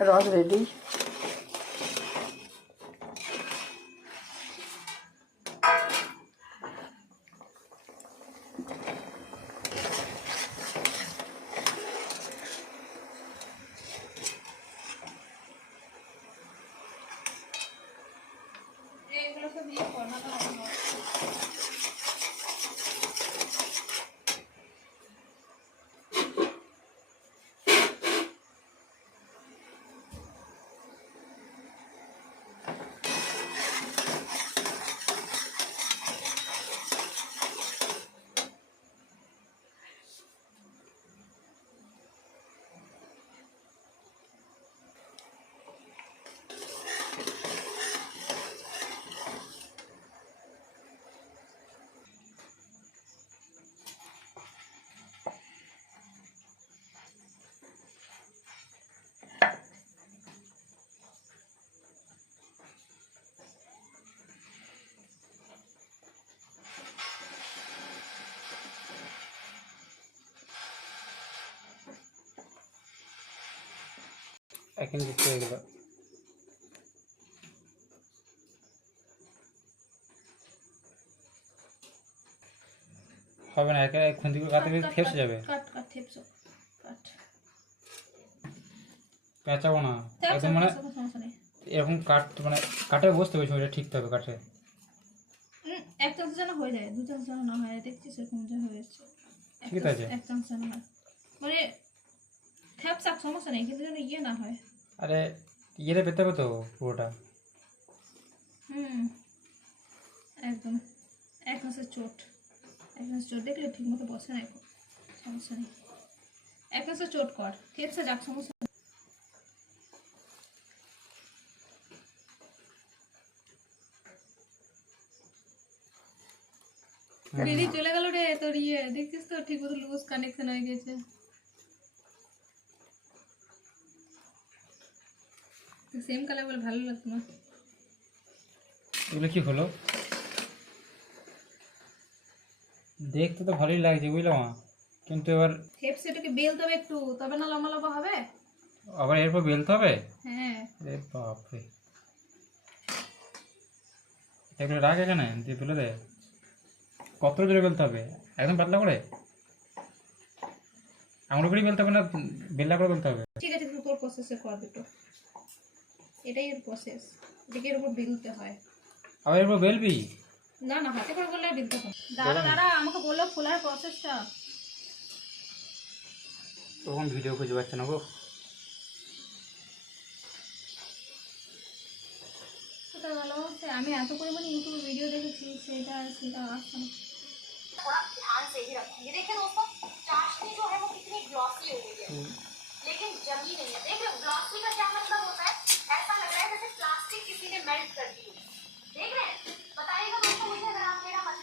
রস রেডি এগুলো সব ইয়ে হবে দিতে এগুলো হবে না একা খুন্তি করে কাটতে গেলে কাট, যাবে। কাট কাট থেপসো কাট। পেঁচাবো না। একদম মানে এরকম কাট মানে কাটে বসতে হবে সময়টা ঠিক হবে কাটে। এক চান্স যেন হয়ে যায় দু চান্স যেন না হয় দেখছিস এরকম যে হয়েছে এক ঠিক আছে। এক চান্স যেন হয়। মানে সমস্যা নেই কিন্তু যেন ইয়ে না হয়। আরে ইয়েতে পেতে হবে তো পুরোটা? হুম। একদম। এক মাসের চোট। এক মাসের চোট দেখলে ঠিক মতো বসে না এখন। সমস্যা নেই। এক মাসের চোট কর। থেপসা যাক সমস্যা নেই। দিদি চলে গেল রে তোর ইয়ে। দেখছিস তো ঠিক মতো লুজ কানেকশন হয়ে গেছে। সেম কালার বলে ভালো লাগতো না। এগুলো কি হলো? দেখতে তো ভালোই লাগছে বুঝলাম মা। কিন্তু এবার থেপ সেটাকে বেলতে হবে একটু তবে না লম্বা লম্বা হবে? আবার এরপর বেলতে হবে? হ্যাঁ। আরে বাপরে। এগুলো রাখ এখানে দিয়ে তুলে দে। কত জোরে বেলতে হবে? একদম পাতলা করে? আঙুল করে বেলতে হবে না? বেল্লা করে বেলতে হবে? ঠিক আছে তোর প্রসেসে কর দুটো। এটাই এর প্রসেস এটাকে এর উপর বিলতে হয় আবার এরপর বেলবি না না হাতে করে করলে আর বিলতে হয় দাঁড়া দাঁড়া আমাকে বললো খোলার প্রসেসটা তখন ভিডিও খুঁজে পাচ্ছে না গো কোথায় গেল সে আমি এত পরিমাণে ইউটিউবে ভিডিও দেখেছি সেটা সেটা আসছে না थोड़ा ध्यान से ही रखें ये देखिए दोस्तों चाशनी जो है वो कितनी ग्लॉसी हो गई है लेकिन जमी नहीं है देख रहे हो ग्लॉसी